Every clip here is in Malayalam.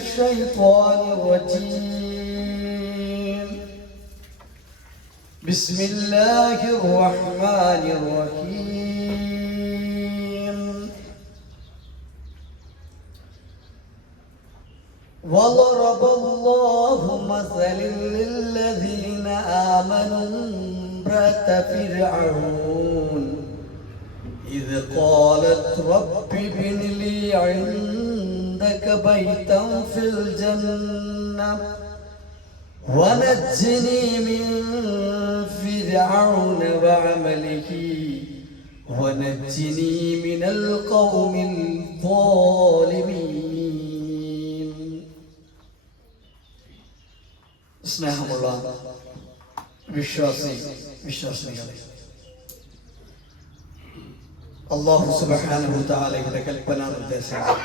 الشيطان الرجيم. بسم الله الرحمن الرحيم. وضرب الله مثلا للذين آمنوا امرأة فرعون إذ قالت رب ابن لي عندك بيتا في الجنة ونجني من فرعون وعمله ونجني من القوم الظالمين. സ്നേഹമുള്ള വിശ്വാസികളെ, അല്ലാഹു സുബ്ഹാനഹു വ തആലയുടെ കൽപ്പനാ നിർദ്ദേശങ്ങൾ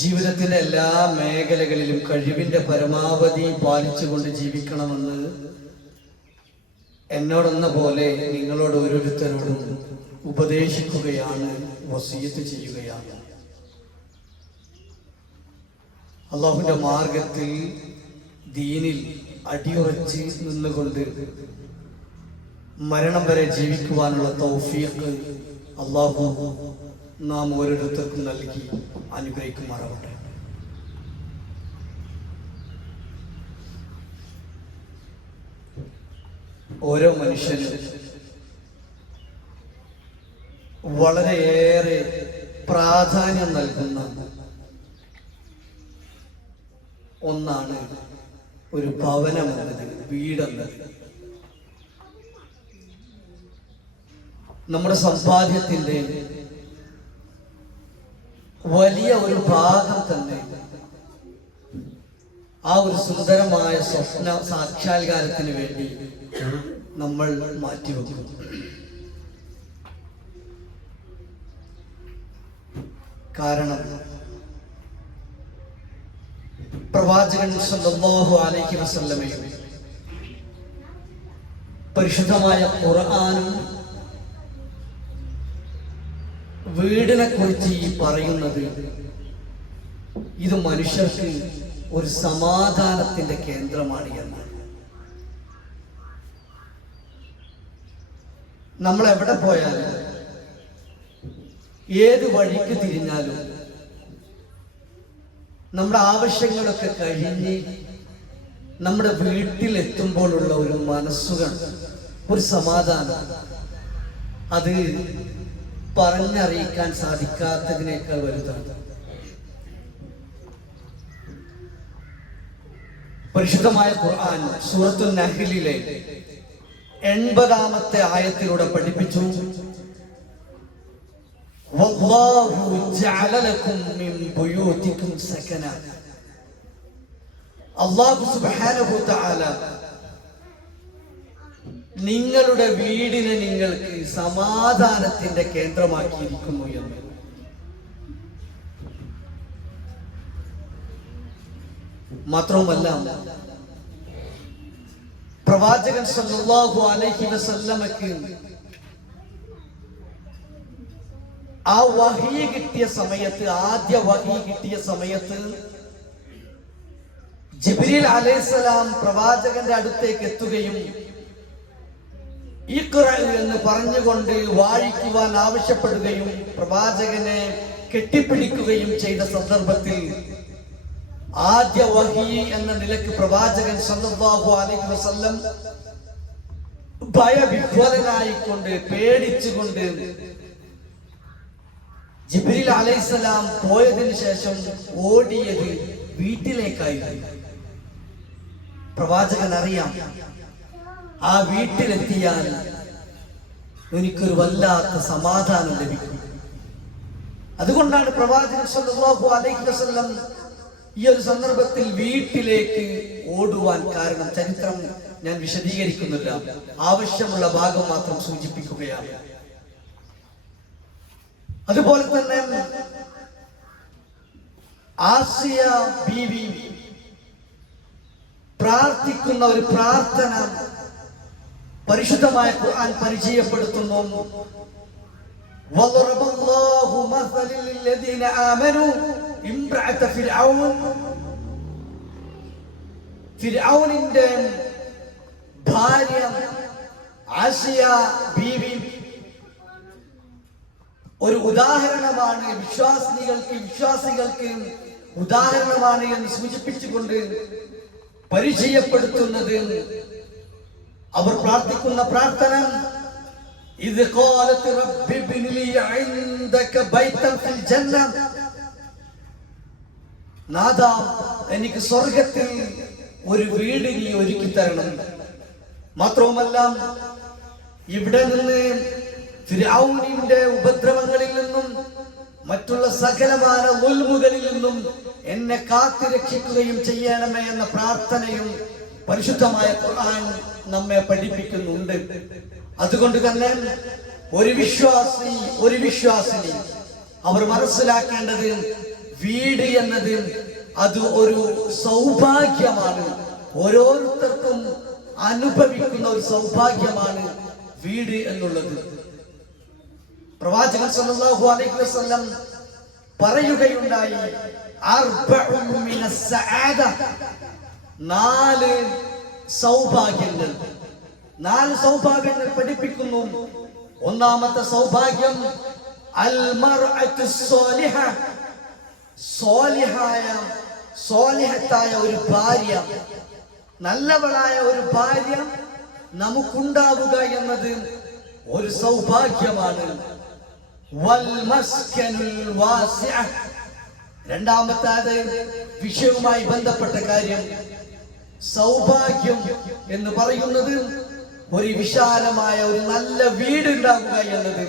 ജീവിതത്തിന്റെ എല്ലാ മേഖലകളിലും കഴിവിന്റെ പരമാവധി പാലിച്ചുകൊണ്ട് ജീവിക്കണമെന്ന് എന്നോടെന്ന പോലെ നിങ്ങളോട് ഓരോരുത്തരോടും ഉപദേശിക്കുകയാണ്, വസിയത്ത് ചെയ്യുകയാണ്. അല്ലാഹുവിന്റെ മാർഗത്തിൽ ദീനിൽ അടിയുറച്ച് നിന്നുകൊണ്ട് മരണം വരെ ജീവിക്കുവാനുള്ള തൗഫീഖ് അല്ലാഹു നാം ഓരോരുത്തർക്കും നൽകി അനുഗ്രഹിക്കുമാറാവട്ടെ. ഓരോ മനുഷ്യനും വളരെയേറെ പ്രാധാന്യം നൽകുന്ന ഒന്നാണ് ഒരു ഭവനം എന്നത്, വീടെന്നത്. നമ്മുടെ സമ്പാദ്യത്തിന്റെ വലിയ ഒരു ഭാഗം തന്നെ ആ ഒരു സുന്ദരമായ സ്വപ്ന സാക്ഷാത്കാരത്തിന് വേണ്ടി നമ്മൾ മാറ്റിവെക്കും. കാരണം പ്രവാചകൻ സല്ലല്ലാഹു അലൈഹി വസല്ലമയും പരിശുദ്ധമായ ഖുർആനും വീടിനെ കുറിച്ച് ഈ പറയുന്നത് ഇത് മനുഷ്യർക്ക് ഒരു സമാധാനത്തിന്റെ കേന്ദ്രമാണ് എന്നാണ്. നമ്മൾ എവിടെ പോയാലും ഏത് വഴിക്ക് തിരിഞ്ഞാലും നമ്മുടെ ആവശ്യങ്ങളൊക്കെ കഴിഞ്ഞ് നമ്മുടെ വീട്ടിലെത്തുമ്പോഴുള്ള ഒരു മനസ്സുകൾ, ഒരു സമാധാനം, അത് പറഞ്ഞറിയിക്കാൻ സാധിക്കാത്തതിനേക്കാൾ വലുതാണ്. പരിശുദ്ധമായ ഖുർആൻ സൂറത്തുൽ നഹ്ലിലെ 80-ാമത്തെ ആയത്തിലൂടെ പഠിപ്പിച്ചു, വല്ലാഹു ജഅല ലക്കും മിൻ ബുയൂതികും സകന. അല്ലാഹു സുബ്ഹാനഹു വ തആല നിങ്ങളുടെ വീടിനെ നിങ്ങൾക്ക് സമാധാനത്തിന്റെ കേന്ദ്രമാക്കിയിരിക്കുന്നു എന്ന്. മാത്രവുമല്ല, പ്രവാചകൻ സല്ലല്ലാഹു അലൈഹി വസല്ലമക്ക് ആ വഹി കിട്ടിയ സമയത്ത്, ആദ്യ വഹി കിട്ടിയ സമയത്ത് ജിബ്രീൽ അലൈഹിസ്സലാം പ്രവാചകന്റെ അടുത്തേക്ക് എത്തുകയും ഇഖ്റ എന്ന് പറഞ്ഞുകൊണ്ട് വായിക്കുവാൻ ആവശ്യപ്പെടുകയും പ്രവാചകനെ കെട്ടിപ്പിടിക്കുകയും ചെയ്ത സന്ദർഭത്തിൽ ആദ്യ വഹി എന്ന നിലക്ക് പ്രവാചകൻ സല്ലല്ലാഹു അലൈഹി വസല്ലം ഭയവിഹ്വലനായിക്കൊണ്ട്, പേടിച്ചുകൊണ്ട് ജിബ്രീൽ അലൈഹിസ്സലാം പോയതിനു ശേഷം ഓടിയത് വീട്ടിലേക്കായിരുന്നു. പ്രവാചകൻ അറിയാം, ആ വീട്ടിലെത്തിയാൽ എനിക്കൊരു വല്ലാത്ത സമാധാനം ലഭിക്കും. അതുകൊണ്ടാണ് പ്രവാചകൻ സല്ലല്ലാഹു അലൈഹി വസല്ലം ഈ ഒരു സന്ദർഭത്തിൽ വീട്ടിലേക്ക് ഓടുവാൻ കാരണം. ചരിത്രം ഞാൻ വിശദീകരിക്കുന്നില്ല, ആവശ്യമുള്ള ഭാഗം മാത്രം സൂചിപ്പിക്കുകയാണ്. അതുപോലെ തന്നെ ആസിയ ബീവി പ്രാർത്ഥിക്കുന്ന ഒരു പ്രാർത്ഥന പരിശുദ്ധമായ ഖുർആൻ പരിചയപ്പെടുത്തുന്നു. وضرب الله مثلا للذين آمنوا ഇംറഅത ഫിർഔനിന്റെ ഭാര്യ ആസിയ ബീവി ഒരു ഉദാഹരണമാണ്, വിശ്വാസികൾക്ക് ഉദാഹരണമാണ് എന്ന് സൂചിപ്പിച്ചുകൊണ്ട് പരിചയപ്പെടുത്തുന്നത്. അവർ പ്രാർത്ഥിക്കുന്ന പ്രാർത്ഥന, ഇത് ഖാലത്ത് റബ്ബി ഇബ്നി ലി ഇൻദക ബൈതൻ ഫിൽ ജന്ന, നാഥാ എനിക്ക് സ്വർഗ്ഗത്തിൽ ഒരു വീട് നീ ഒരുക്കി തരണം. മാത്രവുമല്ല ഇവിടെ നിന്ന് ഫിർഔനിന്റെ ഉപദ്രവങ്ങളിൽ നിന്നും മറ്റുള്ള സകലമായ ഉൽമുകളിൽ നിന്നും എന്നെ കാത്തു രക്ഷിക്കുകയും ചെയ്യണമേ എന്ന പ്രാർത്ഥനയും പരിശുദ്ധമായ ഖുർആൻ നമ്മെ പഠിപ്പിക്കുന്നുണ്ട്. അതുകൊണ്ട് തന്നെ ഒരു വിശ്വാസിനി അവർ മനസ്സിലാക്കേണ്ടത് വീട് എന്നത് അത് ഒരു സൗഭാഗ്യമാണ്. ഓരോരുത്തർക്കും അനുഭവിക്കുന്ന ഒരു സൗഭാഗ്യമാണ് വീട് എന്നുള്ളത്. പ്രവാചകൻ സല്ലല്ലാഹു അലൈഹി വസല്ലം പറയുകയുണ്ടായി, അർബഉൻ മിനസ് സഅദ, 4 സൗഭാഗ്യങ്ങൾ പഠിപ്പിക്കുന്നു. ഒന്നാമത്തെ സൗഭാഗ്യം അൽ മർഅത്തു സ്വാലിഹ, സ്വാലിഹത്തായ ഒരു ഭാര്യ, നല്ലവളായ ഒരു ഭാര്യ നമുക്കുണ്ടാവുക എന്നത് ഒരു സൗഭാഗ്യമാണ്. വൽ മസ്കനുൽ വാസിഅ, രണ്ടാമത്തേത് വിഷയവുമായി ബന്ധപ്പെട്ട കാര്യം. സൗഭാഗ്യം എന്ന് പറയുന്നത് ഒരു വിശാലമായ ഒരു നല്ല വീട് ഉണ്ടാവുക എന്നത്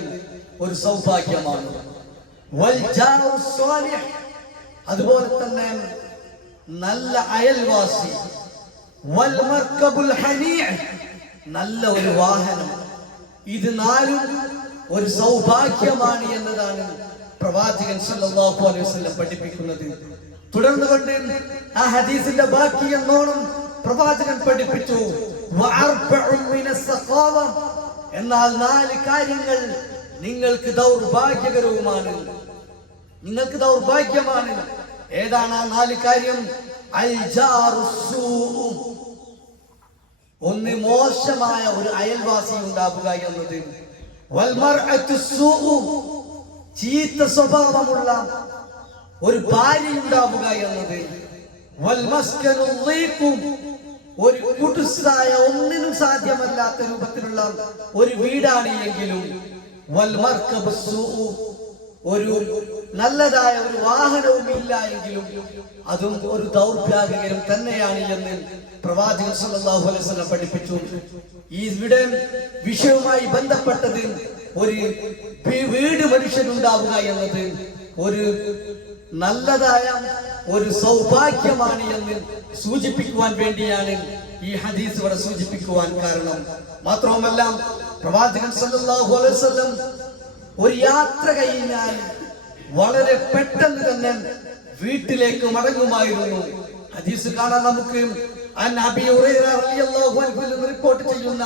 ഒരു സൗഭാഗ്യമാണ്. വൽ ജാറു സ്വാലിഹ്, അതുപോലെ തന്നെ നല്ല അയൽവാസി. വൽ മർകബുൽ ഹനീഅ, നല്ല ഒരു വാഹനം. ഇത് 4 ഒരു സൗഭാഗ്യമാണ് എന്നതാണ് പ്രവാചകൻ സല്ലല്ലാഹു അലൈഹി വസല്ലം പഠിപ്പിക്കുന്നത്. തുടർന്ന് കൊണ്ട് ആ ഹദീസിന്റെ ബാക്കി എന്നോണം പ്രവാചകൻ പഠിപ്പിച്ചു, വഅർബഉൻ മിനസ് സഖാവ, എന്നാൽ 4 കാര്യങ്ങൾ നിങ്ങൾക്ക് ദൗർഭാഗ്യകരവുമാണ്, നിങ്ങൾക്ക് ദൗർഭാഗ്യമാണ്. ഏതാണ് ആ 4 കാര്യം? അൽ ജാറുസ്സൂ, ഒന്ന് മോശമായ ഒരു അയൽവാസി ഉണ്ടാവുക എന്നത്. വൽ മർഅത്തുസ്സൂ, ചീത്ത സ്വഭാവമുള്ള ഒരു ഭാര്യ ഉണ്ടാവുക എന്നത്. വൽ മസ്കനുൽ ദീഖു, ഒരു കുടുസായ ഒന്നിനും സാധ്യമല്ലാത്ത രൂപത്തിലുള്ള ഒരു വീടാണ് എങ്കിലും. വൽ മർകബുസ്സൂ, ഒരു നല്ലതായ ഒരു വാഹനവും ഇല്ല എങ്കിലും അതും ഒരു ദൗർഭാഗ്യകരം തന്നെയാണ് എന്ന് പ്രവാചകൻ സല്ലല്ലാഹു അലൈഹി വസല്ലം പഠിപ്പിച്ചു. ഈ ഇവിടെ വിഷയവുമായി ബന്ധപ്പെട്ടത് ഒരു വീട് മനുഷ്യനുണ്ടാവുക എന്നത് ഒരു നല്ലതായ ഒരു സൗഭാഗ്യമാണ് എന്ന് സൂചിപ്പിക്കുവാൻ വേണ്ടിയാണ് ഈ ഹദീസ് ഇവിടെ സൂചിപ്പിക്കുവാൻ കാരണം. മാത്രവുമല്ല പ്രവാചകൻ സല്ലല്ലാഹു അലൈഹി വസല്ലം ഒരു യാത്ര കഴിഞ്ഞാൽ വളരെ പെട്ടെന്ന് തന്നെ വീട്ടിലേക്ക് മടങ്ങുമായിരുന്നു. ഹദീസ് കാണാൻ നമുക്ക് അൻ അബീ ഹുറൈറ റളിയല്ലാഹു അൻഹു റിപ്പോർട്ട് ചെയ്യുന്ന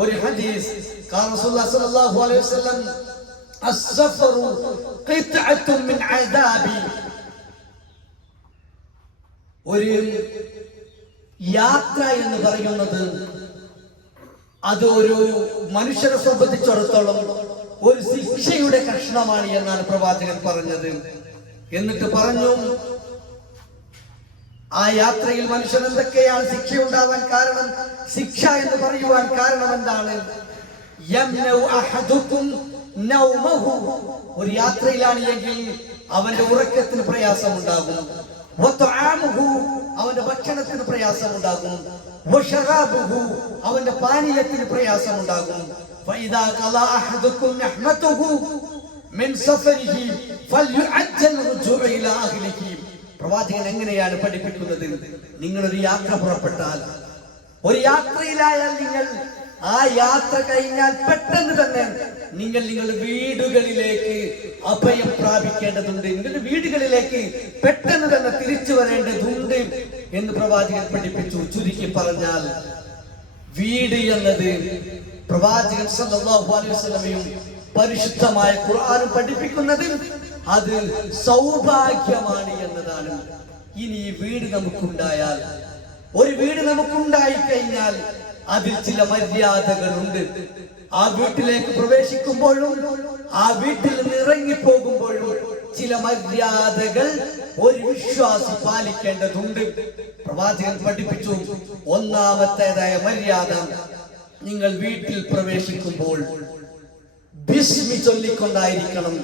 ഒരു ഹദീസ്, ഖാല റസൂലുള്ളാഹി സ്വല്ലല്ലാഹു അലൈഹി വസല്ലം അസ്സഫറു ഖിത്അത്തുൻ മിൻ അദാബി, ഒരു യാത്ര എന്ന് പറയുന്നത് അത് ഒരു മനുഷ്യരെ സംബന്ധിച്ചിടത്തോളം ഒരു ശിക്ഷയുടെ കഷ്ണമാണ് എന്നാണ് പ്രവാചകൻ പറഞ്ഞത്. എന്നിട്ട് പറഞ്ഞു, ആ യാത്രയിൽ മനുഷ്യൻ എന്തൊക്കെയാണ് ശിക്ഷ ഉണ്ടാവാൻ കാരണം, ശിക്ഷ എന്ന് പറയുവാൻ കാരണം എന്താണ്? യംനഉ അഹദുകും നൗമഹു, ഒരു യാത്രയിലാണ് എങ്കിൽ അവന്റെ ഉറക്കത്തിന് പ്രയാസമുണ്ടാകും. വതആമുഹു, അവന്റെ ഭക്ഷണത്തിന് പ്രയാസമുണ്ടാകും. വശറാബുഹു, അവന്റെ പാനീയത്തിന് പ്രയാസമുണ്ടാകും. ഫഇദാ ഖലാ അഹദുകും നഹ്മതുഹു മിൻ സഫരിഹി ഫൽയുഅജ്ജൽ റുജൂഉ ഇലാ അഹ്ലിഹി. പ്രവാചകൻ എങ്ങനെയാണ് പഠിപ്പിക്കുന്നത്? നിങ്ങളൊരു യാത്ര പുറപ്പെട്ടാൽ, ഒരു യാത്രയിലായാൽ നിങ്ങൾ ആ യാത്ര കഴിഞ്ഞാൽ പെട്ടെന്ന് തന്നെ നിങ്ങൾ നിങ്ങളുടെ വീടുകളിലേക്ക് അഭയം പ്രാപിക്കേണ്ടതുണ്ട്, നിങ്ങളുടെ വീടുകളിലേക്ക് പെട്ടെന്ന് തന്നെ തിരിച്ചു വരേണ്ടതുണ്ട് എന്ന് പ്രവാചകൻ പഠിപ്പിച്ചു. ചുരുക്കി പറഞ്ഞാൽ വീട് എന്നത് പ്രവാചകൻ സല്ലല്ലാഹു അലൈഹി വസല്ലമയും പരിശുദ്ധമായ ഖുർആനും പഠിപ്പിക്കുന്നത് അത് സൗഭാഗ്യമാണ് എന്നതാണ്. ഇനി ഈ വീട് നമുക്കുണ്ടായാൽ, ഒരു വീട് നമുക്കുണ്ടായി കഴിഞ്ഞാൽ അതിൽ ചില മര്യാദകളുണ്ട്. ആ വീട്ടിലേക്ക് പ്രവേശിക്കുമ്പോഴും ആ വീട്ടിൽ നിന്ന് ഇറങ്ങിപ്പോകുമ്പോഴും ചില മര്യാദകൾ ഒരു വിശ്വാസി പാലിക്കേണ്ടതുണ്ട്. പ്രവാചകൻ പഠിപ്പിച്ചു, ഒന്നാമത്തേതായ മര്യാദ, നിങ്ങൾ വീട്ടിൽ പ്രവേശിക്കുമ്പോൾ ബിസ്മി ചൊല്ലിക്കൊണ്ടായിരിക്കണം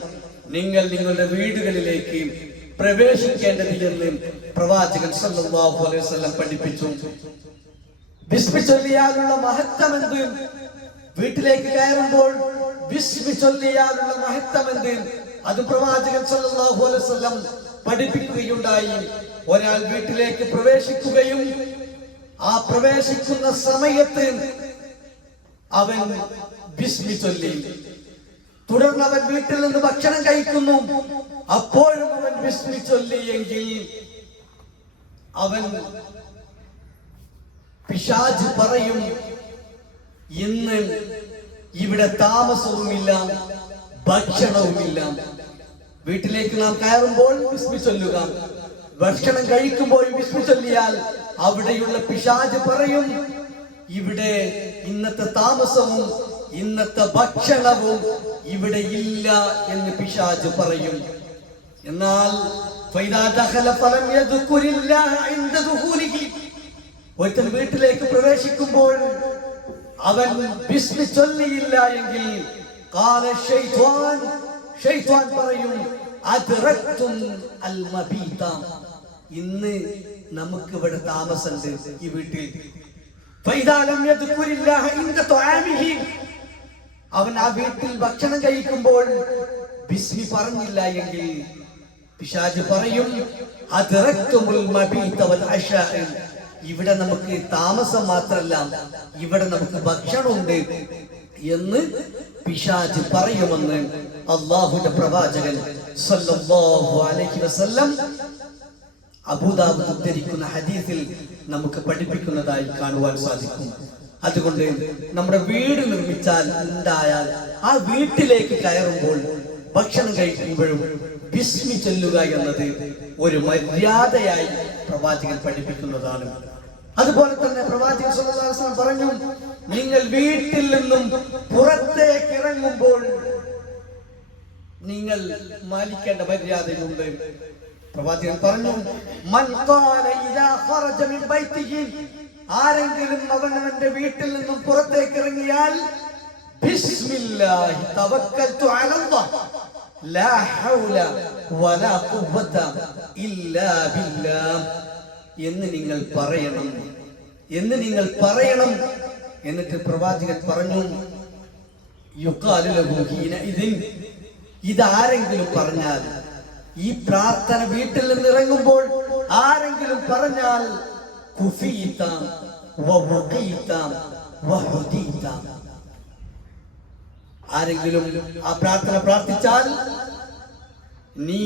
നിങ്ങൾ നിങ്ങളുടെ വീടുകളിലേക്ക് പ്രവേശിക്കേണ്ടത് എന്ന് പ്രവാചകൻ സല്ലല്ലാഹു അലൈഹി വസല്ലം പഠിപ്പിച്ചു. ബിസ്മി ചൊല്ലിയാലുള്ള മഹത്വം എന്ത്? വീട്ടിലേക്ക് കയറുമ്പോൾ ബിസ്മി ചൊല്ലിയാലുള്ള മഹത്വം എന്ത്? അത് പ്രവാചകൻ സല്ലല്ലാഹു അലൈഹി വസല്ലം പഠിപ്പിക്കുകയുണ്ടായി. ഒരാൾ വീട്ടിലേക്ക് പ്രവേശിക്കുകയും ആ പ്രവേശിക്കുന്ന സമയത്ത് അവൻ ബിസ്മി ചൊല്ലി, തുടർന്ന് അവൻ വീട്ടിൽ നിന്ന് ഭക്ഷണം കഴിക്കുന്നു, അപ്പോഴും അവൻ ബിസ്മി ചൊല്ലിയെങ്കിൽ അവൻ പിശാച് പറയും, ഇന്ന് ഇവിടെ താമസവുമില്ല, ഭക്ഷണവുമില്ല. വീട്ടിലേക്ക് നാം കയറുമ്പോൾ ബിസ്മി ചൊല്ലുക, ഭക്ഷണം കഴിക്കുമ്പോൾ ബിസ്മി ചൊല്ലിയാൽ അവിടെയുള്ള പിശാച് പറയും, ഇവിടെ ഇന്നത്തെ താമസവും ഇന്നത്തെ ഭക്ഷണവും ഇവിടെ ഇല്ല എന്ന് പിശാച് പറയും. എന്നാൽ ഒരുത്തൻ വീട്ടിലേക്ക് പ്രവേശിക്കുമ്പോൾ അവൻ ബിസ്മി ചൊല്ലിയില്ല എങ്കിൽ ശൈത്വാൻ പറയും, ഇന്ന് നമുക്ക് ഇവിടെ താമസമുണ്ട് ഈ വീട്ടിൽ. അവൻ ആ വീട്ടിൽ ഭക്ഷണം കഴിക്കുമ്പോൾ ബിസ്മി പറഞ്ഞില്ല എങ്കിൽ പിശാച് പറയും, ഇവിടെ നമുക്ക് താമസം മാത്രല്ല, ഇവിടെ നമുക്ക് ഭക്ഷണമുണ്ട് എന്ന് പിശാച് പറയുമെന്ന് അല്ലാഹുവിന്റെ പ്രവാചകൻ സല്ലല്ലാഹു അലൈഹി വസല്ലം അബൂദാവൂദ് ഉദ്ധരിക്കുന്ന ഹദീസിൽ നമുക്ക് പഠിപ്പിക്കുന്നതായി കാണുവാൻ സാധിക്കും. അതുകൊണ്ട് നമ്മുടെ വീട് നിർമ്മിച്ചാൽ ഉണ്ടായാൽ ആ വീട്ടിലേക്ക് കയറുമ്പോൾ ഭക്ഷണം കഴിക്കുമ്പോഴും ബിസ്മി ചൊല്ലുക എന്നത് ഒരു മര്യാദയായി പ്രവാചകൻ പഠിപ്പിക്കുന്നതാണ്. അതുപോലെ തന്നെ പ്രവാചകൻ സല്ലല്ലാഹു അലൈഹി വസല്ലം പറഞ്ഞു, നിങ്ങൾ വീട്ടിൽ നിന്നും പുറത്തേക്ക് ഇറങ്ങുമ്പോൾ നിങ്ങൾ മാനിക്കേണ്ട മര്യാദയുണ്ട്. പ്രവാചകൻ പറഞ്ഞു, മൻ ഖാല ഇദാ ഖറജ മിൻ ബൈതിഹി, ആരെങ്കിലും അവനവന്റെ വീട്ടിൽ നിന്നും പുറത്തേക്ക് ഇറങ്ങിയാൽ ബിസ്മില്ലാഹി തവക്കൽതു അലല്ലാഹ് ലാ ഹൗല വലാ ഖുവത ഇല്ലാ ബില്ലാഹ് എന്ന് നിങ്ങൾ പറയണം. എന്നിട്ട് പ്രവാചകൻ പറഞ്ഞു, യുഖാലു ലഹു ഹീനഇദിൻ, ഇതാരെങ്കിലും പറഞ്ഞാൽ, ഈ പ്രാർത്ഥന വീട്ടിൽ നിന്ന് ഇറങ്ങുമ്പോൾ ആരെങ്കിലും പറഞ്ഞാൽ ആരെങ്കിലും ആ പ്രാർത്ഥന പ്രാർത്ഥിച്ചാൽ നീ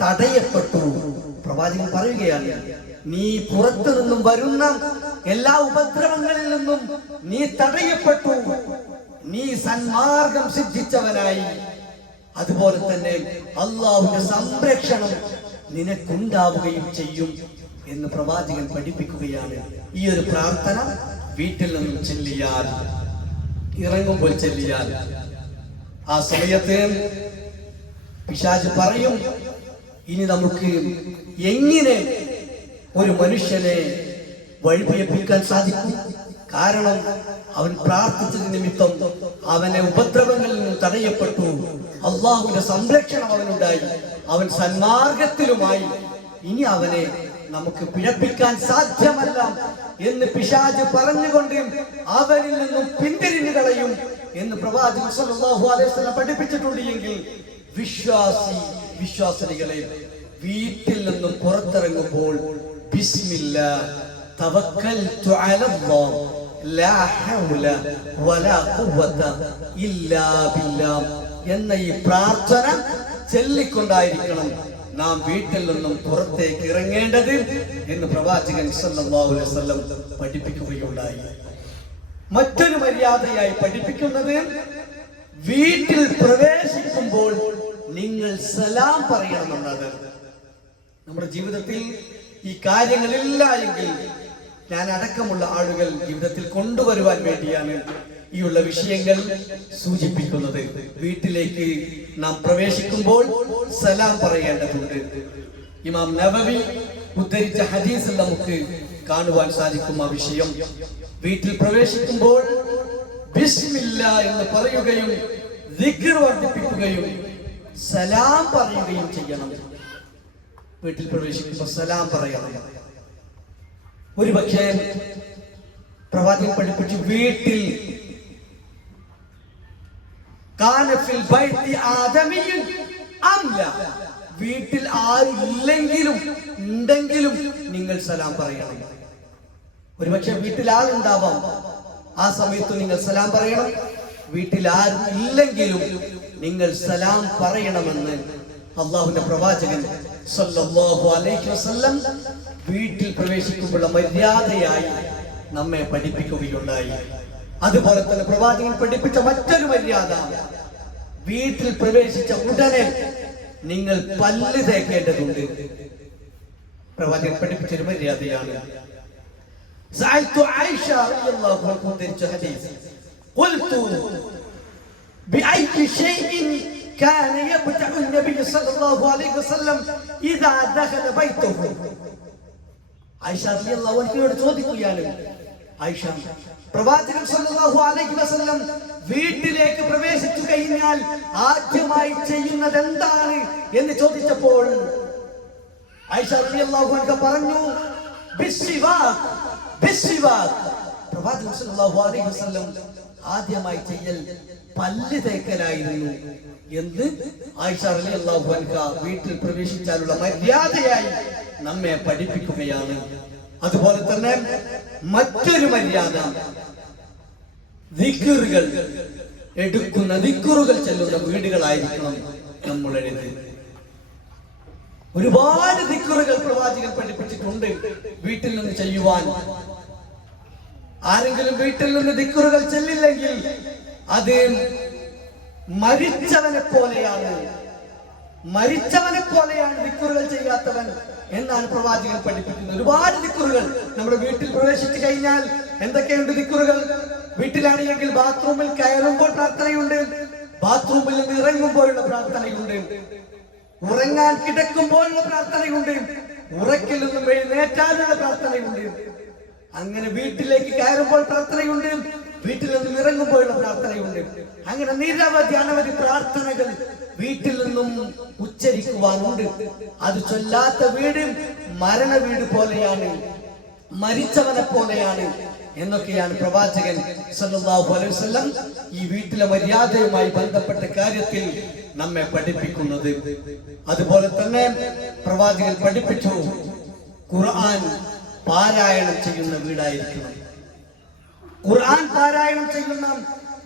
തടയപ്പെട്ടു. പ്രവാചകൻ പറയുകയാണ്, നീ പുറത്തു നിന്നും വരുന്ന എല്ലാ ഉപദ്രവങ്ങളിൽ നിന്നും നീ തടയപ്പെട്ടു, നീ സന്മാർഗം സിദ്ധിച്ചവനായി. അതുപോലെ തന്നെ അള്ളാഹുവിന്റെ സംരക്ഷണം നിനക്കുണ്ടാവുകയും ചെയ്യും എന്ന് പ്രവാചകൻ പഠിപ്പിക്കുകയാണ്. ഈ ഒരു പ്രാർത്ഥന വീട്ടിൽ നിന്നും ചൊല്ലിയാൽ, ഇറങ്ങുമ്പോൾ ചൊല്ലിയാൽ, ആ സമയത്ത് പിശാച് പറയും, ഇനി നമുക്ക് എങ്ങനെ ഒരു മനുഷ്യനെ വഴിപിഴപ്പിക്കാൻ സാധിക്കും? കാരണം അവൻ പ്രാർത്ഥിച്ചത് നിമിത്തം അവനെ ഉപദ്രവങ്ങളിൽ നിന്ന് തടയപ്പെട്ടു, അള്ളാഹുവിന്റെ സംരക്ഷണം അവനുണ്ടായി, അവൻ സന്മാർഗത്തിലുമായി. ഇനി അവനെ നമുക്ക് പിഴപ്പിക്കാൻ സാധ്യമല്ല എന്ന് പിശാച് പറഞ്ഞുകൊണ്ട് അവനിൽ നിന്നും പിന്തിരിഞ്ഞു കളയും എന്ന് പ്രവാചകൻ സല്ലല്ലാഹു അലൈഹി വസല്ലം പഠിപ്പിച്ചിട്ടുണ്ട്. എങ്കിൽ വിശ്വാസികളെ, വീട്ടിൽ നിന്നും പുറത്തിറങ്ങുമ്പോൾ ബിസ്മില്ലാ തവക്കൽതു അലല്ലാഹ് ലാ ഹൗല വലാ ഖുവത ഇല്ലാ ബില്ലാഹ് എന്ന ഈ പ്രാർത്ഥന ചൊല്ലിക്കൊണ്ടായിരിക്കണം നാം വീട്ടിൽ നിന്നും പുറത്തേക്ക് ഇറങ്ങേണ്ടത് എന്ന് പ്രവാചകൻ സല്ലല്ലാഹു അലൈഹി വസല്ലം പഠിപ്പിക്കുകയുണ്ടായി. മറ്റൊരു മര്യാദയായി പഠിപ്പിക്കുന്നത്, വീട്ടിൽ പ്രവേശിക്കുമ്പോൾ നിങ്ങൾ സലാം പറയണമെന്നത്. നമ്മുടെ ജീവിതത്തിൽ ഈ കാര്യങ്ങളില്ല എങ്കിൽ ഞാൻ അടക്കമുള്ള ആളുകൾ ജീവിതത്തിൽ കൊണ്ടുവരുവാൻ വേണ്ടിയാണ് ഈ ഉള്ള വിഷയങ്ങൾ സൂചിപ്പിക്കുന്നത്. വീട്ടിലേക്ക് നാം പ്രവേശിക്കുമ്പോൾ സലാം പറയേണ്ടതുണ്ട്. ഇമാം നവവി ഉദ്ധരിച്ച ഹദീസിൽ നമുക്ക് കാണുവാൻ സാധിക്കും ആ വിഷയം. വീട്ടിൽ പ്രവേശിക്കുമ്പോൾ ബിസ്മില്ലാ എന്ന് പറയുകയും ദിക്ർ വർദ്ധിപ്പിക്കുകയും സലാം പറയുകയും ചെയ്യണം. വീട്ടിൽ പ്രവേശിക്കുമ്പോൾ സലാം പറയണം. ഒരു പക്ഷേ പ്രവാചകൻ പഠിപ്പിച്ചു, വീട്ടിൽ കാനഫിൽ ബൈത്തി ആദമിയുൻ അംല, വീട്ടിൽ ആരില്ലെങ്കിലും ഉണ്ടെങ്കിലും നിങ്ങൾ സലാം പറയണം. ഒരുപക്ഷെ വീട്ടിൽ ആളുണ്ടാവാം, ആ സമയത്ത് നിങ്ങൾ സലാം പറയണം. വീട്ടിൽ ആരും ഇല്ലെങ്കിലും നിങ്ങൾ സലാം പറയണമെന്ന് അള്ളാഹുവിന്റെ പ്രവാചകൻ സല്ലല്ലാഹു അലൈഹി വസല്ലം വീട്ടിൽ പ്രവേശിക്കുമ്പോഴുള്ള മര്യാദയായി നമ്മെ പഠിപ്പിക്കുകയുണ്ടായി. അതുപോലെ തന്നെ പ്രവാചകൻ പഠിപ്പിച്ച മറ്റൊരു മര്യാദ, വീട്ടിൽ പ്രവേശിച്ച ഉടനെ നിങ്ങൾ പല്ല് തേക്കേണ്ടതുണ്ട്. പ്രവാചകൻ പഠിപ്പിച്ചൊരു മര്യാദയാണ്. സഅൽതു ആയിഷ റളിയല്ലാഹു അൻഹ ഉദ്ധരിച്ച ഹദീസ്, ഖുൽതു ബിഅയ്യി ഷൈഇൻ കാന യബ്തഉ النبي صلى الله عليه وسلم اذا دخل بيته. ആയിഷ റളിയല്ലാഹു അൻഹയോട് ചോദിക്കുകയാണ്, ആയിഷ, പ്രവാചകൻ സല്ലല്ലാഹു അലൈഹി വസല്ലം വീട്ടിലേക്ക് പ്രവേശിച്ചു കഴിഞ്ഞാൽ ആദ്യമായി ചെയ്യുന്നത് എന്താണ് എന്ന് ചോദിച്ചപ്പോൾ ആയിഷ റളിയല്ലാഹു അൻഹ പറഞ്ഞു, ബിസ്സിവാക്, ബിസ്സിവാക്. പ്രവാചകൻ സല്ലല്ലാഹു അലൈഹി വസല്ലം ആദ്യമായി ചെയ്യൽ പല്ല് തേക്കലായിരുന്നു എന്ന് ആയിഷ റളിയല്ലാഹു അൻഹ വീട്ടിൽ പ്രവേശിച്ചാലുള്ള മര്യാദയായി നമ്മെ പഠിപ്പിക്കുകയാണ്. അതുപോലെ തന്നെ മറ്റൊരു മര്യാദ, ദിക്റുകൾ എടുക്കുന്ന, ദിക്റുകൾ ചെല്ലുന്ന വീടുകളായിരിക്കണം നമ്മുടേത്. ഒരുപാട് ദിക്റുകൾ പ്രവാചകൻ പഠിപ്പിച്ചിട്ടുണ്ട് വീട്ടിൽ നിന്ന് ചെയ്യുവാൻ. ആരെങ്കിലും വീട്ടിൽ നിന്ന് ദിക്റുകൾ ചെല്ലില്ലെങ്കിൽ അത് മരിച്ചവനെ പോലെയാണ്, മരിച്ചവനെ പോലെയാണ് ദിക്റുകൾ ചെയ്യാത്തവൻ എന്നാണ് പ്രവാചകൻ പഠിപ്പിക്കുന്നത്. ഒരുപാട് ദിക്റുകൾ നമ്മുടെ വീട്ടിൽ പ്രവേശിച്ചു കഴിഞ്ഞാൽ എന്തൊക്കെയുണ്ട് ദിക്റുകൾ? വീട്ടിലാണെങ്കിൽ ബാത്റൂമിൽ കയറുമ്പോൾ പ്രാർത്ഥനയുണ്ട്, ബാത്റൂമിൽ നിന്ന് ഇറങ്ങുമ്പോഴുള്ള പ്രാർത്ഥനയുണ്ട്, ഉറങ്ങാൻ കിടക്കുമ്പോഴുള്ള പ്രാർത്ഥനയുണ്ട്, ഉറക്കിൽ നിന്നും എഴുന്നേറ്റാലുള്ള പ്രാർത്ഥനയുണ്ട്. അങ്ങനെ വീട്ടിലേക്ക് കയറുമ്പോൾ പ്രാർത്ഥനയുണ്ട്, വീട്ടിൽ നിന്നും ഇറങ്ങുമ്പോഴുള്ള പ്രാർത്ഥനയുണ്ട്. അങ്ങനെ നിരവധി അനവധി പ്രാർത്ഥനകൾ വീട്ടിൽ നിന്നും ഉച്ചരിക്കുവാനുണ്ട്. അത് ചൊല്ലാത്ത വീട് മരണ വീട് പോലെയാണ്, മരിച്ചവനെ പോലെയാണ് എന്നൊക്കെയാണ് പ്രവാചകൻ സല്ലല്ലാഹു അലൈഹി വസല്ലം ഈ വീട്ടിലെ മര്യാദയുമായി ബന്ധപ്പെട്ട കാര്യത്തിൽ നമ്മെ പഠിപ്പിക്കുന്നത്. അതുപോലെ തന്നെ പ്രവാചകൻ പഠിപ്പിച്ചു, ഖുർആൻ പാരായണം ചെയ്യുന്ന വീടായിരിക്കണം, ഖുർആൻ പാരായണം ചെയ്യുന്ന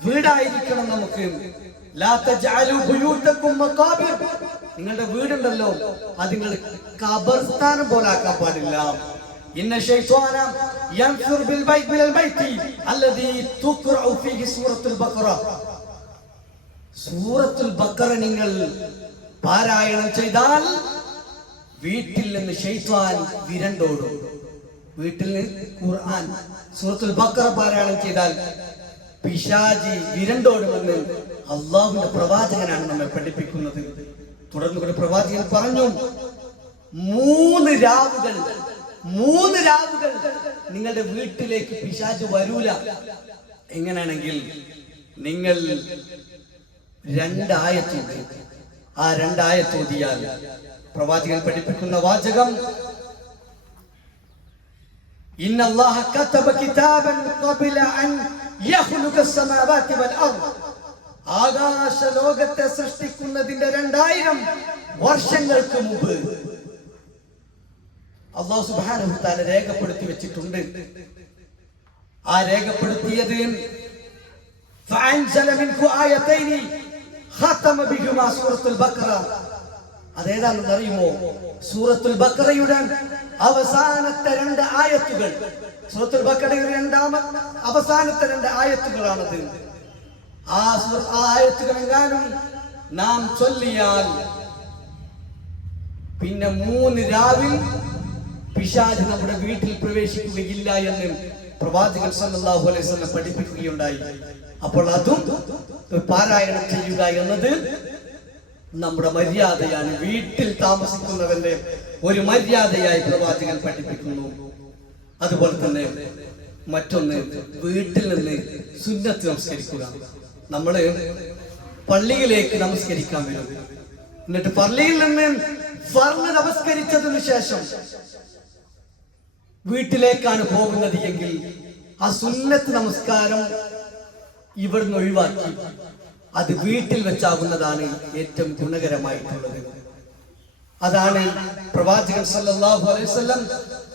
വീടായിരിക്കണം നമുക്ക്. ലാ തജഅലു ബുയൂതകും മഖാബിർ, നിങ്ങളുടെ വീടുണ്ടല്ലോ അത് നിങ്ങൾ ഖബർസ്ഥാനം പോലെ ആക്കാൻ പാടില്ല. ഇന്ന ശൈത്വാന യൻഫുർ ബിൽ ബൈത് മിനൽ ബൈതി അല്ലദീ തുഖറഉ ഫീഹി സൂറത്തുൽ ബഖറ. സൂറത്തുൽ ബഖറ നിങ്ങൾ പാരായണം ചെയ്താൽ വീട്ടിൽ നിന്ന് ശൈത്വാൻ വിരണ്ടോടും. വീട്ടിൽ നിന്ന് ഖുർആൻ സൂറത്തുൽ ബഖറ പാരായണം ചെയ്താൽ പിശാചി വിരണ്ടോടുമെന്ന് അള്ളാഹുവിന്റെ പ്രവാചകനാണ് നമ്മെ പഠിപ്പിക്കുന്നത്. തുടർന്ന് പ്രവാചകൻ പറഞ്ഞു, 3 രാവുകൾ നിങ്ങളുടെ വീട്ടിലേക്ക് പിശാച് വരൂല. എങ്ങനെയാണെങ്കിൽ നിങ്ങൾ 2 ആയത്ത്, ആ 2 ആയത്ത് ഓതിയാൽ പ്രവാചകൻ പഠിപ്പിക്കുന്ന വാചകം, ഇന്നല്ലാഹ കതബ കിതാബൻ ഖബല അൻ യഖ്ലുഖ അസ്സമാവാതി വൽ അർദ്. ആകാശ ലോകത്തെ സൃഷ്ടിക്കുന്നതിന്റെ 2000 വർഷങ്ങൾക്ക് മുമ്പ് അല്ലാഹു സുബ്ഹാനഹു വ തആല രേഖപ്പെടുത്തി വെച്ചിട്ടുണ്ട്. ആ രേഖപ്പെടുത്തിയത് ഫഅൻസല മിൻഹു ആയതൈനി ഖതമ ബിഹിമാ സൂറത്തുൽ ബഖറ. അതേതാണെന്ന് അറിയുമോ? സൂറത്തുൽ ബഖറയുടെ അവസാനത്തെ 2 ആയത്തുകൾ, സൂറത്തുൽ ബഖറയുടെ അവസാനത്തെ 2 ആയത്തുകളാണത്. ആ ആയത്തുകൾ എങ്ങാനും നാം ചൊല്ലിയാൽ പിന്നെ 3 രാവിൽ പിശാച് നമ്മുടെ വീട്ടിൽ പ്രവേശിക്കുകയില്ല എന്ന് പ്രവാചകൻ സല്ലല്ലാഹു അലൈഹി വസല്ലം പഠിപ്പിക്കുകയുണ്ടായി. അപ്പോൾ അതും പാരായണം ചെയ്യുക എന്നത് നമ്മുടെ മര്യാദയാണ്. വീട്ടിൽ താമസിക്കുന്നവന്റെ ഒരു മര്യാദയായി പ്രവാചകൻ പഠിപ്പിക്കുന്നു. അതുപോലെ തന്നെ മറ്റൊന്ന്, വീട്ടിൽ നിന്ന് സുന്നത്ത് നമസ്കരിക്കുക. നമ്മള് പള്ളിയിലേക്ക് നമസ്കരിക്കാൻ വരും, എന്നിട്ട് പള്ളിയിൽ നിന്ന് ഫർള് നമസ്കരിച്ചതിനു ശേഷം വീട്ടിലേക്കാണ് പോകുന്നത് എങ്കിൽ ആ സുന്നത്ത് നമസ്കാരം ഇവിടുന്ന് ഒഴിവാക്കി അത് വീട്ടിൽ വെച്ചാകുന്നതാണ് ഏറ്റവും ഗുണകരമായിട്ടുള്ളത്. അതാണ് പ്രവാചകൻ സല്ലല്ലാഹു അലൈഹി വസല്ലം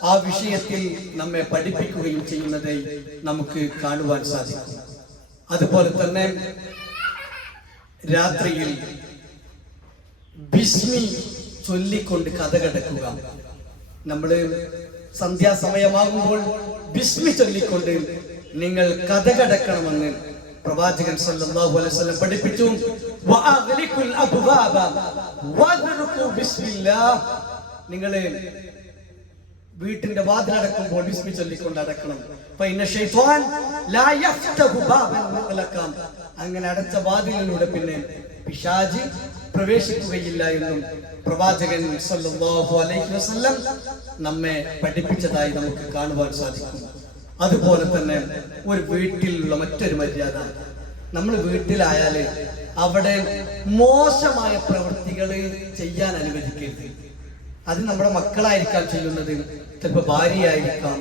ആ വിഷയത്തിൽ നമ്മെ പഠിപ്പിക്കുകയും ചെയ്യുന്നത് നമുക്ക് കാണുവാൻ സാധിക്കും. അതുപോലെ തന്നെ രാത്രിയിൽ ബിസ്മി ചൊല്ലിക്കൊണ്ട് കഥകടക്കുക. നമ്മള് സന്ധ്യാസമയമാകുമ്പോൾ ബിസ്മി ചൊല്ലിക്കൊണ്ട് നിങ്ങൾ കഥകടക്കണമെന്ന് പ്രവാചകൻ സല്ലല്ലാഹു അലൈഹി വസല്ലം പഠിപ്പിച്ചു. വഅഗ്ലിഖുൽ അബ്വാബ വദ്റുഖു ബിസ്മില്ലാഹ്. നിങ്ങൾ വീട്ടിന്റെ വാതിലടക്കുമ്പോൾ ബിസ്മി ചൊല്ലിക്കൊണ്ട് അടക്കണം. ഫഇന്ന ശൈത്വാൻ ലാ യഫ്തഹു ബാബൻ മുഗ്ലഖം. അങ്ങനെ അടച്ച വാതിലിലൂടെ പിന്നെ പിശാച് പ്രവേശിക്കുകയില്ല എന്നും പ്രവാചകൻ സല്ലല്ലാഹു അലൈഹി വസല്ലം നമ്മെ പഠിപ്പിച്ചതായി നമുക്ക് കാണുവാൻ സാധിക്കും. അതുപോലെ തന്നെ ഒരു വീട്ടിലുള്ള മറ്റൊരു മര്യാദ, നമ്മൾ വീട്ടിലായാല് അവിടെ മോശമായ പ്രവൃത്തികൾ ചെയ്യാൻ അനുവദിക്കരുത്. അത് നമ്മുടെ മക്കളായിരിക്കാം ചെയ്യുന്നത്, ചിലപ്പോ ഭാര്യയായിരിക്കാം,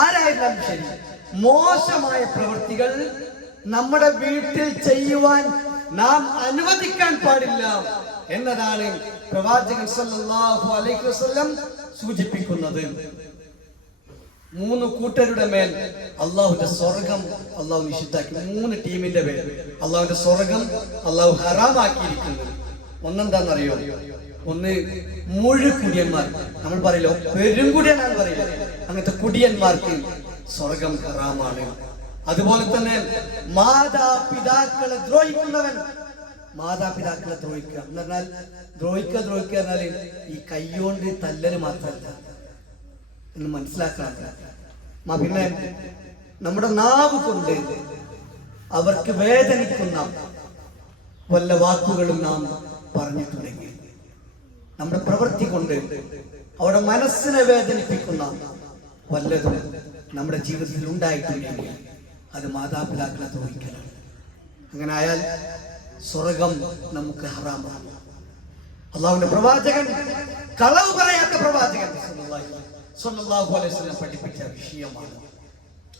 ആരായിരുന്നാലും ശരി. മോശമായ പ്രവൃത്തികൾ നമ്മുടെ വീട്ടിൽ ചെയ്യുവാൻ നാം അനുവദിക്കാൻ പാടില്ല എന്നതാണ് പ്രവാചകൻ സല്ലല്ലാഹു അലൈഹി വസല്ലം സൂചിപ്പിക്കുന്നത്. 3 കൂട്ടരുടെ മേൽ അള്ളാഹുവിന്റെ സ്വർഗം അള്ളാഹു നിഷിദ്ധാക്കി. 3 ടീമിന്റെ മേൽ അള്ളാഹുവിന്റെ സ്വർഗം അള്ളാഹു ഹറാമാക്കിയിരിക്കുന്നത്. ഒന്നെന്താണെന്നറിയോ? ഒന്ന് മുഴുക്കുടിയന്മാർ. നമ്മൾ പറയില്ലോ പെരുംകുടിയനാണ് പറയില്ല, അങ്ങനത്തെ കുടിയന്മാർക്ക് സ്വർഗം ഹറാമാണ്. അതുപോലെ തന്നെ മാതാപിതാക്കളെ ദ്രോഹിക്കുന്നവൻ, മാതാപിതാക്കളെ ദ്രോഹിക്കുക എന്ന് പറഞ്ഞാൽ ദ്രോഹിക്കുക എന്നാല് ഈ കൈകൊണ്ട് തല്ലല് മാത്രമല്ല എന്ന് മനസ്സിലാക്കണം. പിന്നെ നമ്മുടെ നാവ് കൊണ്ട് അവർക്ക് വേദനിക്കുന്ന വല്ല വാക്കുകളും നാം പറഞ്ഞിട്ടുണ്ടെങ്കിൽ, നമ്മുടെ പ്രവൃത്തി കൊണ്ട് അവരുടെ മനസ്സിനെ വേദനിപ്പിക്കുന്ന വല്ലതും നമ്മുടെ ജീവിതത്തിൽ ഉണ്ടായിട്ടുണ്ടെങ്കിൽ അത് മാതാപിതാക്കളെ ദ്രോഹിക്കലാണ്. അങ്ങനെ ആയാൽ സ്വർഗം നമുക്ക് ഹറാമാണ്. അള്ളാഹുവിന്റെ പ്രവാചകൻ, കളവ് പറയാത്ത പ്രവാചകൻ സല്ലല്ലാഹു അലൈഹി വസല്ലം പഠിപ്പിച്ച വിഷയമാണ്.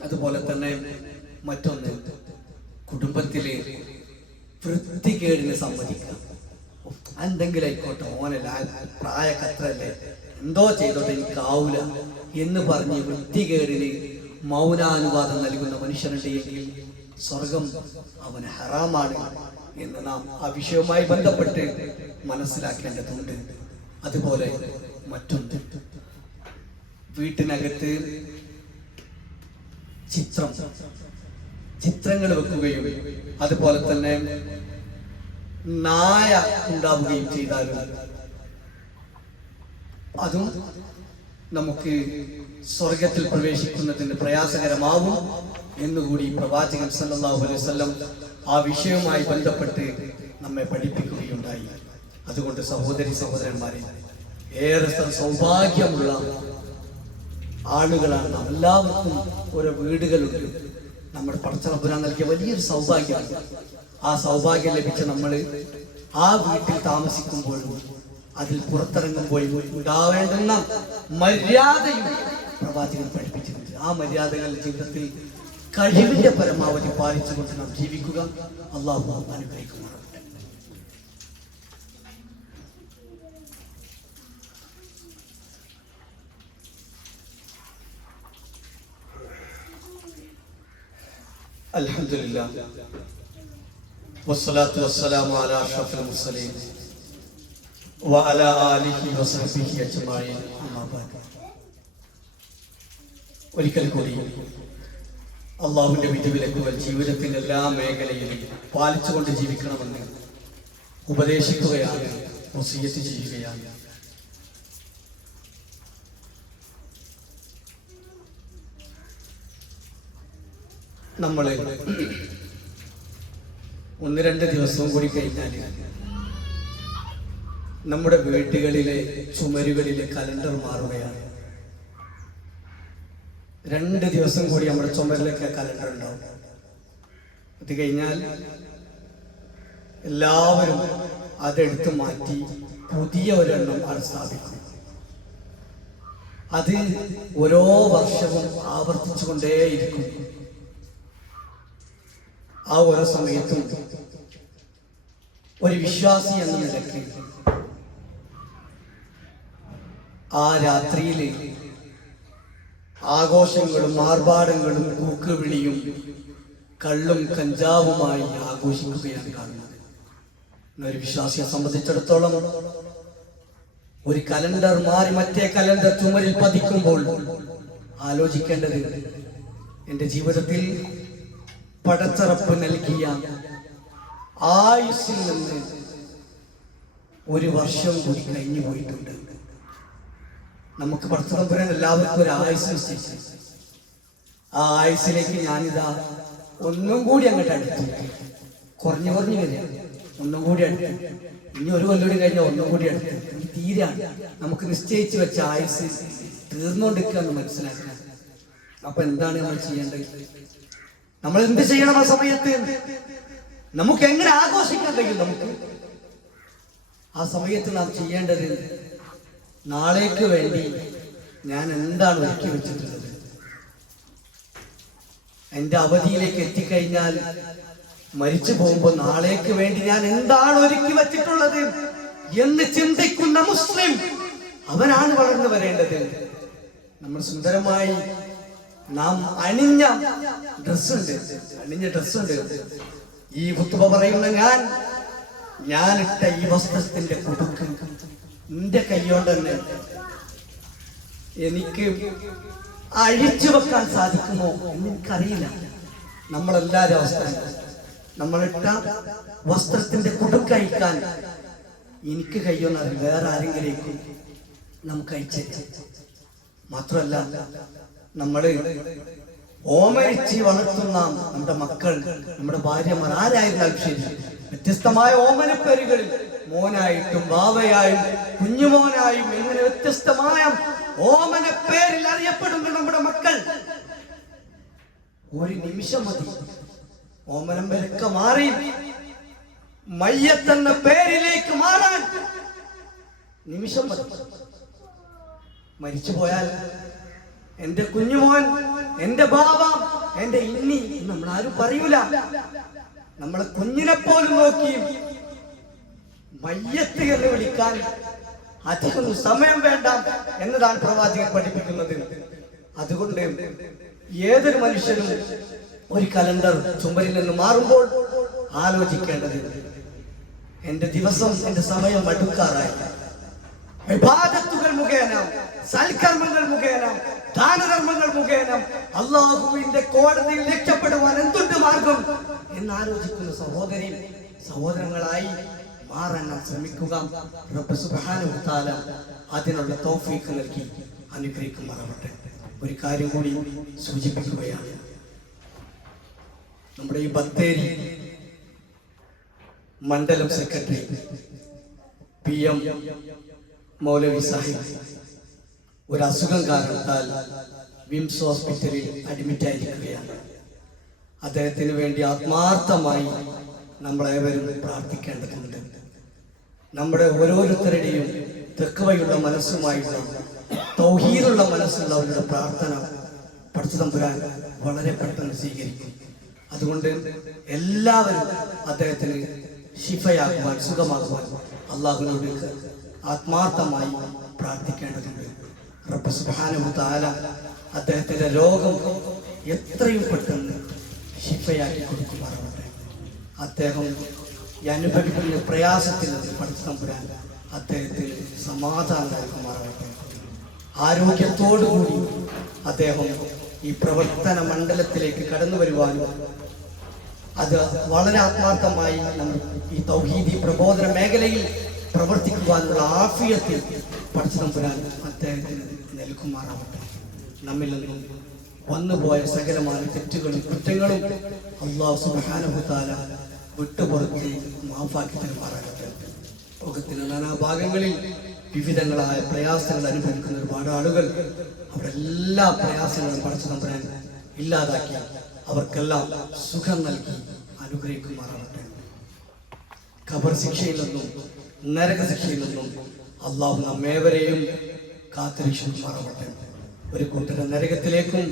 അതുപോലെ തന്നെ മറ്റൊന്ന്, കുടുംബത്തിലെ വൃത്തികേടിനെ സമ്മതിക്കുക. എന്തെങ്കിലും ആയിക്കോട്ടെ, ഓനല്ല, പ്രായക്കത്രല്ലേ, എന്തോ ചെയ്തോട്ടെ, എനിക്കാവൂല എന്ന് പറഞ്ഞ് വൃത്തികേടിന് മൗനാനുവാദം നൽകുന്ന മനുഷ്യനുണ്ടെങ്കിൽ സ്വർഗം അവന് ഹറാമാണ് എന്ന് നാം ആ വിഷയവുമായി ബന്ധപ്പെട്ട് മനസ്സിലാക്കേണ്ടതുണ്ട്. അതുപോലെ മറ്റൊന്ന്, വീട്ടിനകത്ത് ചിത്രങ്ങൾ വെക്കുകയും അതുപോലെ തന്നെ നായ ഉണ്ടാവുകയും ചെയ്താലും അതും നമുക്ക് സ്വർഗത്തിൽ പ്രവേശിക്കുന്നതിന് പ്രയാസകരമാവും എന്നുകൂടി പ്രവാചകൻ സല്ലല്ലാഹു അലൈഹി വസല്ലം ആ വിഷയവുമായി ബന്ധപ്പെട്ട് നമ്മെ പഠിപ്പിക്കുകയുണ്ടായി. അതുകൊണ്ട് സഹോദരന്മാരെ, ഏറെ സൗഭാഗ്യമുള്ള ആളുകളാണ് നാം. എല്ലാവർക്കും ഓരോ വീടുകളുണ്ട്. നമ്മുടെ പടച്ചറബ്ബുരാൻ നൽകിയ വലിയൊരു സൗഭാഗ്യമാണ്. ആ സൗഭാഗ്യം ലഭിച്ച നമ്മൾ ആ വീട്ടിൽ താമസിക്കുമ്പോഴും അതിൽ പുറത്തിറങ്ങുമ്പോഴും ഉണ്ടാവേണ്ടുന്ന മര്യാദയും പ്രവാചകൻ പഠിപ്പിച്ചിട്ടുണ്ട്. ആ മര്യാദകൾ ജീവിതത്തിൽ കഴിവിന്റെ പരമാവധി പാലിച്ചുകൊണ്ട് നാം ജീവിക്കുക. അല്ലാഹു അനുഗ്രഹിക്കുമാറാകട്ടെ. അൽഹംദുലില്ലാഹ് വസ്സലാത്തു വസ്സലാമു അലാ അഷ്റഫിൽ മുർസലീൻ വഅലാ ആലിഹി വസഹ്ബിഹി അജ്മഈൻ. അമ്മാ ബഅദ്. ഒരിക്കൽ കൂടി അള്ളാഹുവിന്റെ വിധിവിലക്കുകൾ ജീവിതത്തിന്റെ എല്ലാ മേഖലയിലും പാലിച്ചുകൊണ്ട് ജീവിക്കണമെന്ന് ഉപദേശിക്കുകയാണ്, വസിയ്യത്ത് ചെയ്യുകയാണ്. നമ്മൾ 1-2 ദിവസവും കൂടി കഴിഞ്ഞാൽ നമ്മുടെ വീട്ടുകളിലെ ചുമരുകളിലെ കലണ്ടർ മാറുകയാണ്. 2 ദിവസം കൂടി നമ്മുടെ ചുമരിലൊക്കെ കലണ്ടർ ഉണ്ടാവും. അത് കഴിഞ്ഞാൽ എല്ലാവരും അതെടുത്ത് മാറ്റി പുതിയ ഒരെണ്ണം അത് സ്ഥാപിക്കും. അത് ഓരോ വർഷവും ആവർത്തിച്ചുകൊണ്ടേയിരിക്കും. ആ ഓരോ സമയത്തും ഒരു വിശ്വാസി എന്ന നിലയ്ക്ക് ആ രാത്രിയിൽ ആഘോഷങ്ങളും ആർഭാടങ്ങളും കൂക്കുവിളിയും കള്ളും കഞ്ചാവുമായി ആഘോഷിക്കുകയാണ് കാണുന്നത്. ഒരു വിശ്വാസിയെ സംബന്ധിച്ചിടത്തോളം ഒരു കലണ്ടർ മാറി മറ്റേ കലണ്ടർ ചുമരിൽ പതിക്കുമ്പോൾ ആലോചിക്കേണ്ടത്, എൻ്റെ ജീവിതത്തിൽ പടച്ചറപ്പ് നൽകിയ ആയുസ്സിൽ നിന്ന് 1 വർഷം കൂടി കഴിഞ്ഞു പോയിട്ടുണ്ട്. നമുക്ക് പടച്ചതമ്പുരാൻ എല്ലാവർക്കും ഒരു ആയുസ് നിശ്ചയിച്ചു. ആ ആയുസ്സിലേക്ക് ഞാനിതാ ഒന്നും കൂടി അങ്ങോട്ട് അടുത്തു, കുറഞ്ഞു വരിക, ഒന്നും കൂടി അടുത്ത്, ഇനി 1 കൊല്ലം കൂടി കഴിഞ്ഞാൽ ഒന്നും കൂടി അടുത്ത്. ഈ തീരാണ് നമുക്ക് നിശ്ചയിച്ചു വെച്ച ആയുസ് തീർന്നുകൊണ്ടിരിക്കുക എന്ന് മനസ്സിലാക്കണം. അപ്പൊ എന്താണ് നമ്മൾ ചെയ്യേണ്ടത്? നമ്മൾ എന്ത് ചെയ്യണം? ആ സമയത്ത് നമുക്ക് എങ്ങനെ ആഘോഷിക്കാൻ കഴിയും? നമുക്ക് ആ സമയത്ത് നാം ചെയ്യേണ്ടത്, നാളേക്ക് വേണ്ടി ഞാൻ എന്താണ് ഒരുക്കി വെച്ചിട്ടുള്ളത്, എൻ്റെ അവധിയിലേക്ക് എത്തിക്കഴിഞ്ഞാൽ മരിച്ചു പോകുമ്പോൾ നാളേക്ക് വേണ്ടി ഞാൻ എന്താണ് ഒരുക്കി വെച്ചിട്ടുള്ളത് എന്ന് ചിന്തിക്കുന്ന മുസ്ലിം അവനാണ് വളർന്നു വരേണ്ടത്. നമ്മൾ സുന്ദരമായി നാം അണിഞ്ഞ ഡ്രസ്സുണ്ട്. ഈ ഖുതുബ പറയുന്ന ഞാനിട്ട ഈ വസ്ത്രത്തിന്റെ കുടുക്ക് എന്റെ കൈയോണ്ട് തന്നെ എനിക്ക് അഴിച്ചു വെക്കാൻ സാധിക്കുമോ എന്ന് എനിക്കറിയില്ല. നമ്മളെല്ലാവരും അവസ്ഥ, നമ്മളിട്ട വസ്ത്രത്തിന്റെ കുടുക്കഴിക്കാൻ എനിക്ക് കഴിയുമെന്നറിയില്ല, വേറെ ആരെങ്കിലേക്കും നമുക്ക് അയച്ചേക്കാം. മാത്രമല്ല, നമ്മള് ഓമനിച്ച് വളർത്തുന്ന നമ്മുടെ മക്കൾ, നമ്മുടെ ഭാര്യമാർ, ആരായിരുന്നാലും ശരി, വ്യത്യസ്തമായ ഓമനപ്പേരുകളിൽ മോനായിട്ടും ബാവയായും കുഞ്ഞുമോനായും ഇങ്ങനെ വ്യത്യസ്തമായ ഓമനപ്പേരിൽ അറിയപ്പെടുന്ന നമ്മുടെ മക്കൾ 1 നിമിഷം മതി ഓമനം വിലക്ക മാറി മയ്യത്ത് എന്ന പേരിലേക്ക് മാറാൻ. നിമിഷം മതി. മരിച്ചു പോയാൽ എന്റെ കുഞ്ഞുമോൻ, എന്റെ ബാവ, എന്റെ ഇന്നി നമ്മൾ ആരും പറയൂല. നമ്മളെ കുഞ്ഞിനെ പോലും നോക്കി മയ്യത്ത് എന്ന് വിളിക്കാൻ അധികം സമയം വേണ്ട എന്നതാണ് പ്രവാചകൻ പഠിപ്പിക്കുന്നത്. അതുകൊണ്ട് ഏതൊരു മനുഷ്യനും ഒരു കലണ്ടർ ചുമരിൽ നിന്ന് മാറുമ്പോൾ ആലോചിക്കേണ്ടത്, എന്റെ ദിവസം, എന്റെ സമയം അടുക്കാറായി. ഇബാദത്തുകൾ മുഖേന, സൽക്കർമ്മങ്ങൾ മുഖേന, ദാനധർമ്മങ്ങൾ മുഖേന അല്ലാഹുവിന്റെ കോടതിയിൽ രക്ഷപ്പെടുവാൻ എന്തുണ്ട് മാർഗം എന്നാലോചിക്കുന്ന സഹോദരങ്ങളായി മാറാൻ ശ്രമിക്കുക. റബ്ബ് സുബ്ഹാനഹു വ തആല അതിനുള്ള തൗഫീഖ് നൽകി അനുഗ്രഹിക്കുമാറാവട്ടെ. ഒരു കാര്യം കൂടി സൂചിപ്പിക്കുകയാണ്. നമ്മുടെ ഈ ബത്തേരി മണ്ഡലം സെക്രട്ടറി PM മൗലവി സാഹിബ് ഒരു അസുഖം കാരണത്താൽ വിംസ് ഹോസ്പിറ്റലിൽ അഡ്മിറ്റ് ആയിരിക്കുകയാണ്. അദ്ദേഹത്തിന് വേണ്ടി ആത്മാർത്ഥമായി നമ്മളേവരും പ്രാർത്ഥിക്കേണ്ടതുണ്ട്. നമ്മുടെ ഓരോരുത്തരുടെയും തഖ്വയുള്ള മനസ്സുമായുള്ള, തൗഹീദുള്ള മനസ്സുള്ളവരുടെ പ്രാർത്ഥന പടച്ചതമ്പുരാൻ വളരെ പെട്ടെന്ന് സ്വീകരിക്കും. അതുകൊണ്ട് എല്ലാവരും അദ്ദേഹത്തിന് ശിഫയാക്കുവാൻ, സുഖമാക്കുവാൻ അള്ളാഹുവിനോട് ആത്മാർത്ഥമായി പ്രാർത്ഥിക്കേണ്ടതുണ്ട്. റബ്ബ് സുബ്ഹാനഹു വ തആല അദ്ദേഹത്തിന്റെ രോഗം എത്രയും പെട്ടെന്ന് ശിഫയാക്കി കൊടുക്കുമാറാവട്ടെ. അദ്ദേഹം ഈ അനുഭവിക്കുന്ന പ്രയാസത്തിൽ നിന്ന് പടച്ചതമ്പുരാൻ അദ്ദേഹത്തിന് സമാധാനം നൽകുമാറാവട്ടെ. ആരോഗ്യത്തോടുകൂടി അദ്ദേഹം ഈ പ്രവർത്തന മണ്ഡലത്തിലേക്ക് കടന്നു വരുവാനും അത് വളരെ ആത്മാർത്ഥമായി നമ്മൾ ഈ തൗഹീദി പ്രബോധന മേഖലയിൽ പ്രവർത്തിക്കുവാനുള്ള ആഫിയത്തിൽ പഠിച്ചതമ്പുരാൻ അദ്ദേഹത്തിന് നൽകുമാറാവട്ടെ. നമ്മിൽ നിന്നും വന്നുപോയ സകലമായ തെറ്റുകളും കുറ്റങ്ങളും അല്ലാഹു സുബ്ഹാനഹു തആല വിട്ടുപുറത്ത് മാഫാക്കി തരുമാറാകട്ടെ. ലോകത്തിന്റെ നാനാഭാഗങ്ങളിൽ വിവിധങ്ങളായ പ്രയാസങ്ങൾ അനുഭവിക്കുന്ന ഒരുപാട് ആളുകൾ, അവരുടെ എല്ലാ പ്രയാസങ്ങളും പഠിച്ചതമ്പുരാൻ ഇല്ലാതാക്കി അവർക്കെല്ലാം സുഖം നൽകി അനുഗ്രഹിക്കുമാറാവട്ടെ. ഖബർ ശിക്ഷയിൽ നിന്നും നരക ശിക്ഷയിൽ നിന്നും അള്ളാഹു നമ്മേവരെയും കാത്തുരക്ഷിക്കുമാറാവട്ടെ. ഒരു കൂട്ടരെ നരകത്തിലേക്കും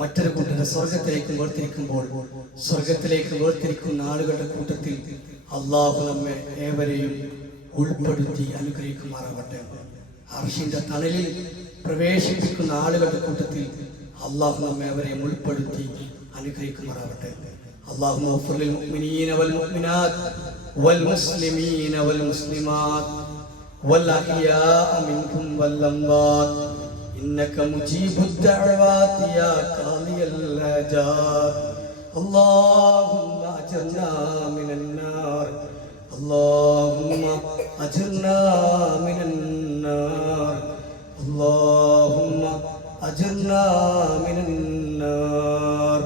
മറ്റൊരു കൂട്ടരെ സ്വർഗത്തിലേക്കും വേർതിരിക്കുമ്പോൾ സ്വർഗത്തിലേക്ക് വേർതിരിക്കുന്ന ആളുകളുടെ കൂട്ടത്തിൽ അള്ളാഹു നമ്മെ ഏവരെയും ഉൾപ്പെടുത്തി അനുഗ്രഹിക്കുമാറാവട്ടെ. അർശിന്റെ തണലിൽ പ്രവേശിപ്പിക്കുന്ന ആളുകളുടെ കൂട്ടത്തിൽ അള്ളാഹു നമ്മെ ഏവരെയും ഉൾപ്പെടുത്തി അനുഗ്രഹിക്കുമാറാവട്ടെ. اللهم اغفر للمؤمنين والمؤمنات والمسلمين والمسلمات والأحياء منهم والأموات إنك مجيب الدعوات يا قاضي الحاجات. اللهم أجرنا من النار، اللهم أجرنا من النار، اللهم أجرنا من النار،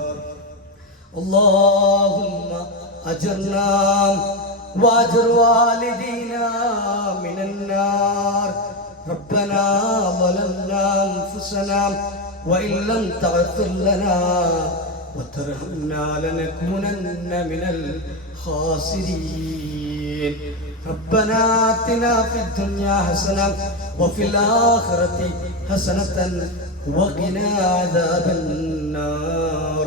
اللهم أجرنا وأجر والدينا من النار. ربنا ظلمنا أنفسنا وإن لم تغفر لنا وترحمنا لنكونن من الخاسرين. ربنا آتنا في الدنيا حسنة وفي الآخرة حسنة وقنا عذاب النار.